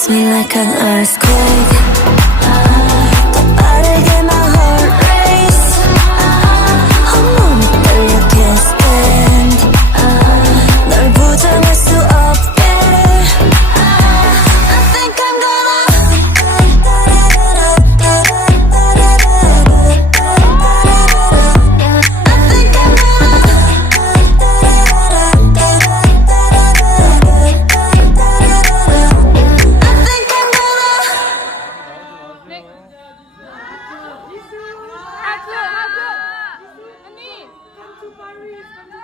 hits me like an earthquake. 더 빠르게 my heart race. 온몸이 떨려 can't stand. 널 부정할 수 없게. I think I'm gonna. I think I'm 하트 언니 come to Paris